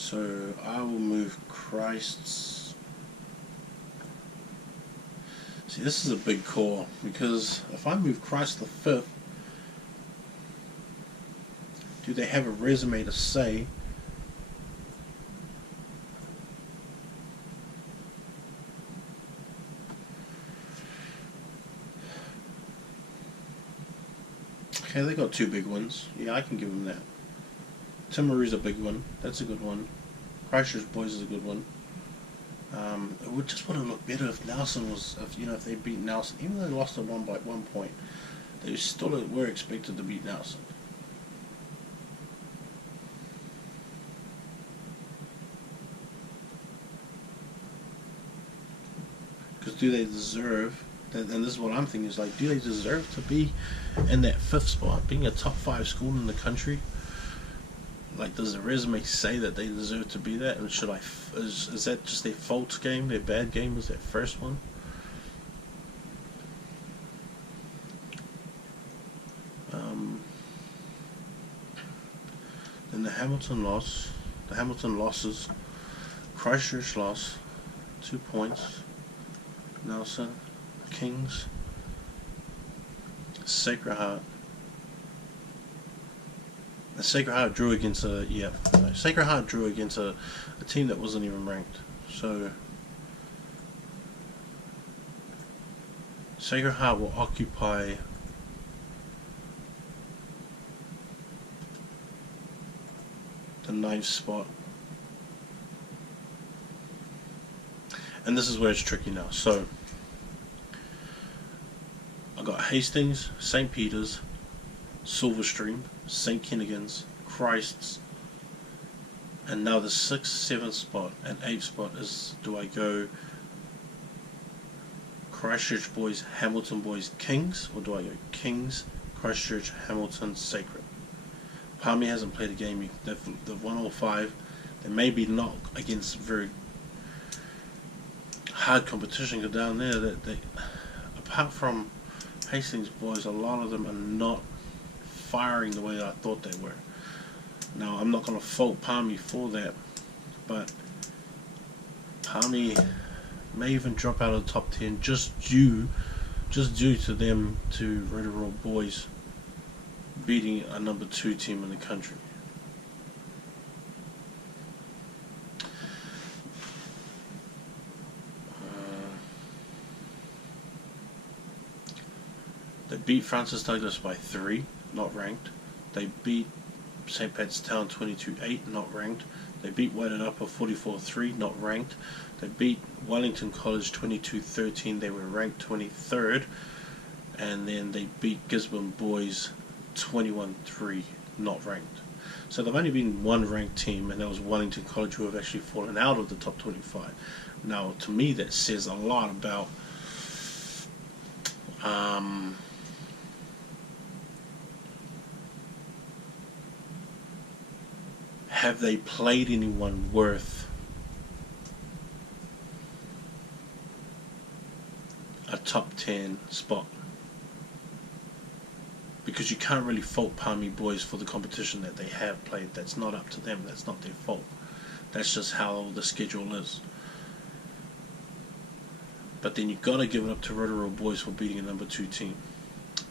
So I will move Christ's. See, this is a big call, because if I move Christ the 5th, do they have a resume to say okay, they got two big ones. Yeah, I can give them that. Timaru's a big one. That's a good one. Christchurch Boys is a good one. It would just would have looked better if Nelson was, if they beat Nelson, even though they lost at 1 point, they still were expected to beat Nelson. Because do they deserve? And this is what I'm thinking, is like, do they deserve to be in that 5th spot, being a top 5 school in the country? Like, does the resume say that they deserve to be that? And is that just their fault game, their bad game was that first one? Then the Hamilton losses, Christchurch loss, 2 points, Nelson, Kings, Sacred Heart. The Sacred Heart drew against Sacred Heart drew against a team that wasn't even ranked. So Sacred Heart will occupy the 9th spot. And this is where it's tricky now. So I got Hastings, St. Peter's, Silverstream, St. Kentigern's, Christ's, and now the 6th, 7th spot and 8th spot is, do I go Christchurch Boys, Hamilton Boys, Kings, or do I go Kings, Christchurch, Hamilton, Sacred? Palmy hasn't played a game. They've won all 5. They may be not against very hard competition, because down there that they, apart from Hastings Boys, a lot of them are not firing the way I thought they were. Now, I'm not going to fault Palmy for that, but Palmy may even drop out of the top 10 just due to them, to Rotorua Boys beating a number 2 team in the country. They beat Francis Douglas by 3, not ranked. They beat St. Pat's Town 22-8, not ranked. They beat Whited Upper 44-3, not ranked. They beat Wellington College 22-13, they were ranked 23rd. And then they beat Gisborne Boys 21-3, not ranked. So they've only been one ranked team, and that was Wellington College, who have actually fallen out of the top 25. Now, to me, that says a lot about have they played anyone worth a top 10 spot? Because you can't really fault Palmy Boys for the competition that they have played. That's not up to them. That's not their fault. That's just how the schedule is. But then you've got to give it up to Rotorua Boys for beating a number 2 team,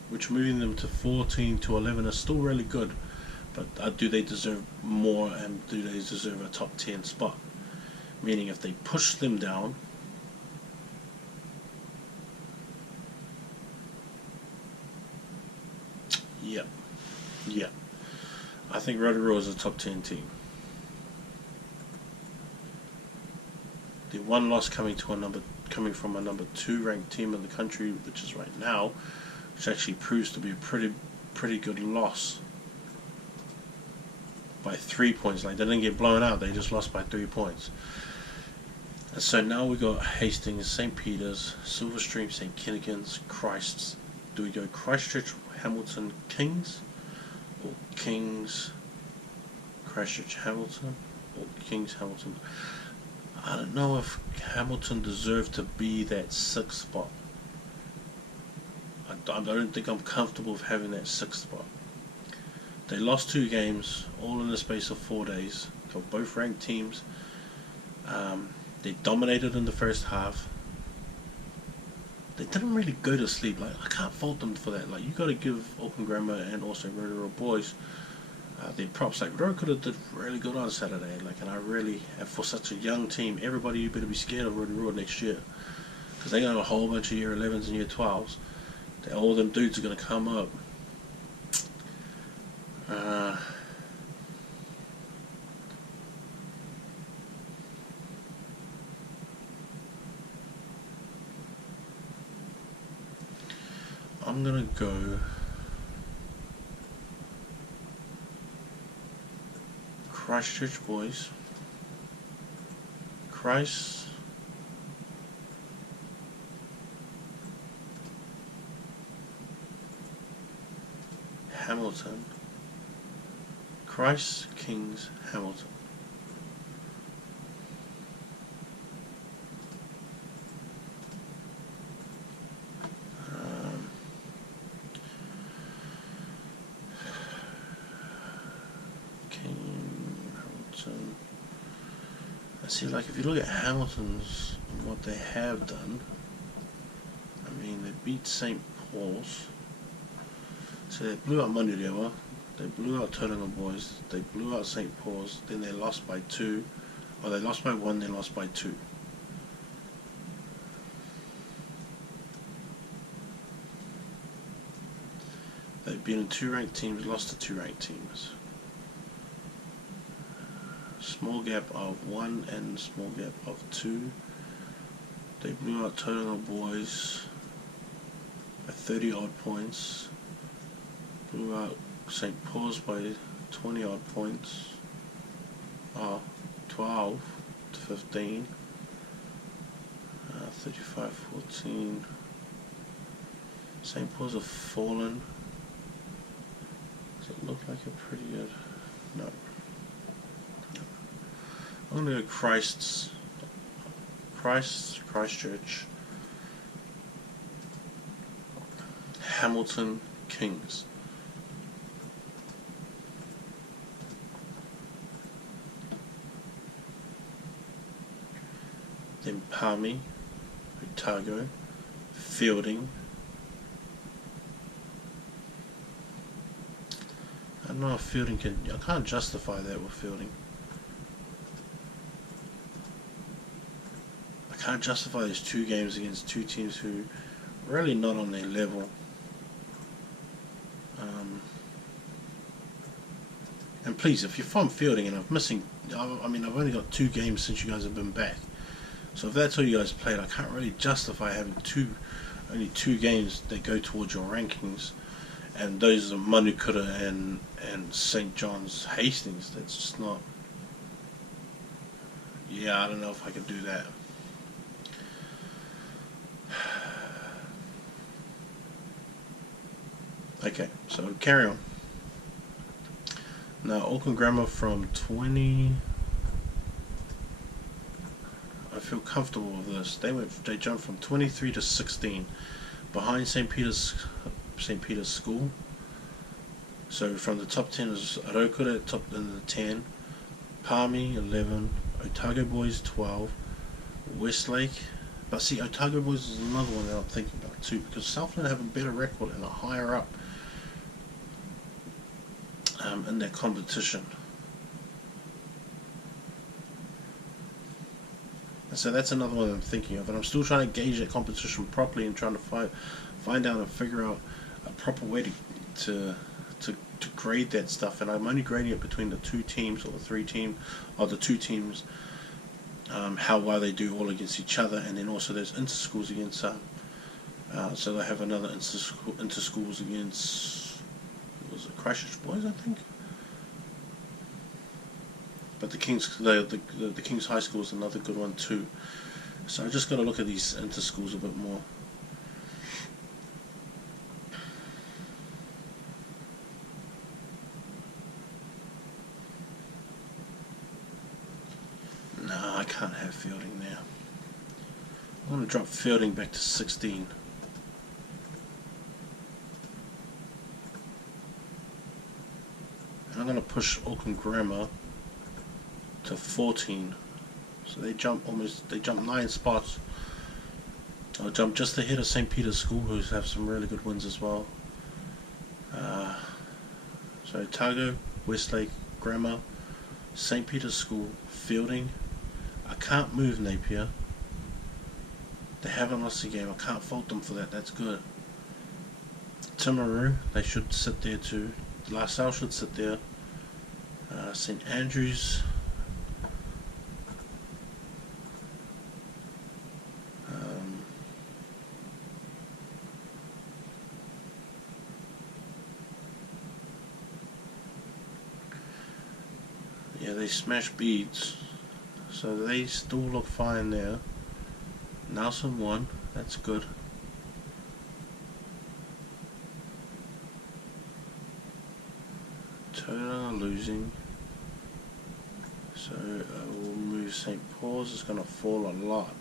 which moving them to 14 to 11 is still really good. But do they deserve more, and do they deserve a top 10 spot? Meaning, if they push them down, yeah, I think Rotorua is a top 10 team. The one loss coming from a number 2 ranked team in the country, which is right now, which actually proves to be a pretty good loss. By 3 points. Like, they didn't get blown out, they just lost by 3 points. And so now we got Hastings, St. Peter's, Silverstream, St. Kentigern's, Christ's. Do we go Christchurch, Hamilton, Kings, or Kings, Christchurch, Hamilton, or Kings, Hamilton? I don't know if Hamilton deserved to be that 6th spot. I don't think I'm comfortable with having that 6th spot. They lost 2 games, all in the space of 4 days, for both ranked teams. They dominated in the first half. They didn't really go to sleep. Like, I can't fault them for that. Like, you got to give Auckland Grammar and also Rotorua boys their props. Like, Rotorua did really good on Saturday. Like, and I really, and for such a young team, everybody, you better be scared of Rotorua next year, because they got a whole bunch of year 11s and year 12s. All them dudes are going to come up. I'm gonna go Christchurch boys. Christ. Hamilton. Christ Kings Hamilton. See, like, if you look at Hamilton's and what they have done, I mean, they beat St. Paul's. So they blew out Manurewa, they blew out Tauranga boys, they blew out St. Paul's, then they lost by 2, or they lost by 1, then lost by 2. They've been in 2 ranked teams, lost to 2 ranked teams. Small gap of 1 and small gap of 2. They blew out Tauranga boys by 30 odd points. Blew out St. Paul's by 20 odd points. 12 to 15. 35-14. St. Paul's have fallen. Does it look like a pretty good? No. I'm going to go Christchurch, Hamilton Kings. Then Palmy, Otago, Fielding. I don't know if Fielding can, I can't justify that with Fielding. Can't justify these 2 games against 2 teams who are really not on their level. And please, if you're from Fielding and I've only got 2 games since you guys have been back. So if that's all you guys played, I can't really justify having only 2 games that go towards your rankings. And those are Manukura and St. John's Hastings. That's just not. Yeah, I don't know if I could do that. Okay, so carry on. Now, Auckland Grammar from 20. I feel comfortable with this. They jumped from 23 to 16, behind St. Peter's School. So from the top 10 is Arokura, top in the 10, Palmy 11, Otago Boys 12, Westlake. But see, Otago Boys is another one that I'm thinking about too, because Southland have a better record and are higher up in their competition. And so that's another one I'm thinking of, and I'm still trying to gauge that competition properly and trying to find out and figure out a proper way to grade that stuff. And I'm only grading it between the 2 teams or the 3 teams, or the 2 teams, how well they do all against each other, and then also there's inter-schools against so they have another inter-schools against, was it Christchurch Boys, I think. But the King's High School is another good one too. So I just got to look at these inter-schools a bit more. No, I can't have Fielding there. I'm going to drop Fielding back to 16. push Auckland Grammar to 14. So they jump 9 spots. I'll jump just ahead of St. Peter's School, who have some really good wins as well. So Otago, Westlake, Grammar, St. Peter's School, Fielding. I can't move Napier. They haven't lost a game. I can't fault them for that. That's good. Timaru, they should sit there too. La Salle should sit there. St. Andrews. Yeah, they smash beads, so they still look fine there. Nelson won. That's good. Taylor losing. So we'll move St. Paul's. It's going to fall a lot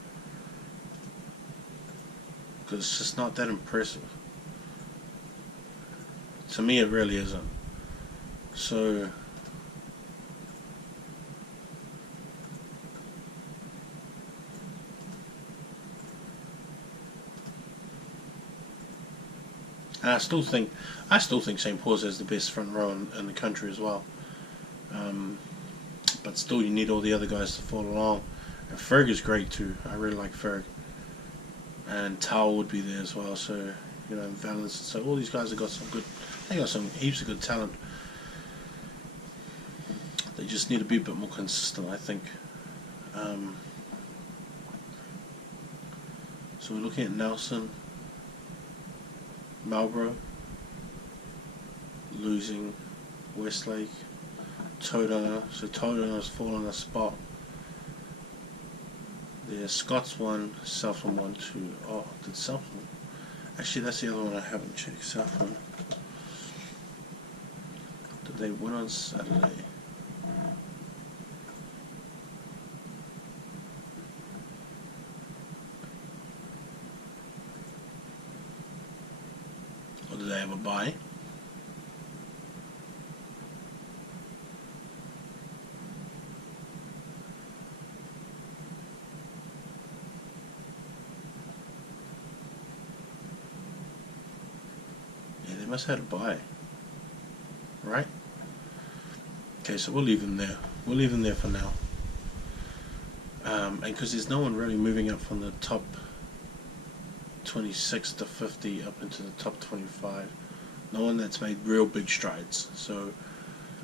because it's just not that impressive. To me, it really isn't. So and I still think St. Paul's has the best front row in the country as well. But still, you need all the other guys to follow along. And Ferg is great too. I really like Ferg. And Tao would be there as well. So you know, Valence. So all these guys have got some good. They got some heaps of good talent. They just need to be a bit more consistent, I think. So we're looking at Nelson, Marlborough, losing, Westlake, Tauranga. So Tauranga's fallen a spot. There's Scots 1, Southland 1, 2. Oh, did Southland? Actually, that's the other one I haven't checked. Southland. Did they win on Saturday? Or did they have a bye? Yeah, they must have had a bye. Right? Okay, so we'll leave them there. We'll leave them there for now. And because there's no one really moving up from the top 26 to 50 up into the top 25. No one that's made real big strides. So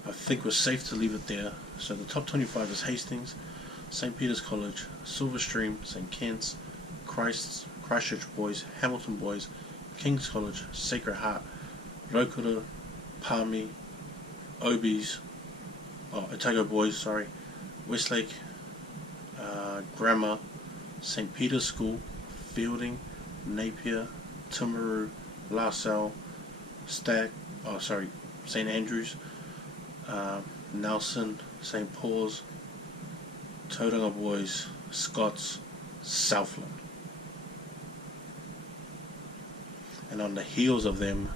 I think we're safe to leave it there. So the top 25 is Hastings, St. Peter's College, Silverstream, St. Kitts, Christchurch Boys, Hamilton Boys, King's College, Sacred Heart, Raukura, Palmy, Obies, Otago Boys, sorry, Westlake, Grammar, St. Peter's School, Fielding, Napier, Timaru, La Salle, St. Andrews, Nelson, St. Paul's, Tauranga Boys, Scots, Southland. And on the heels of them,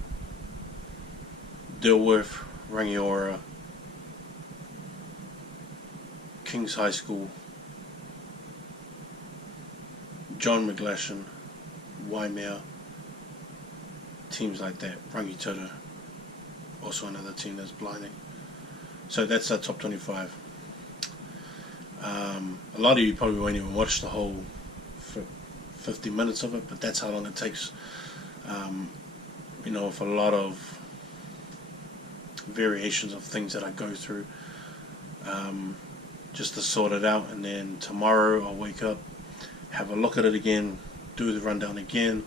Dilworth, Rangiora, King's High School, John McGlashan, Waimea, teams like that. Rangitoto, also another team that's blinding. So that's our top 25. A lot of you probably won't even watch the whole 50 minutes of it, but that's how long it takes. You know, with a lot of variations of things that I go through, just to sort it out, and then tomorrow I'll wake up, have a look at it again, do the rundown again,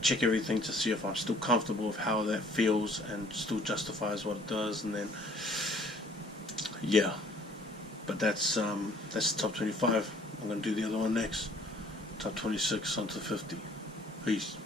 check everything to see if I'm still comfortable with how that feels and still justifies what it does, and then yeah. But that's the top 25. I'm going to do the other one next. Top 26 onto 50. Peace.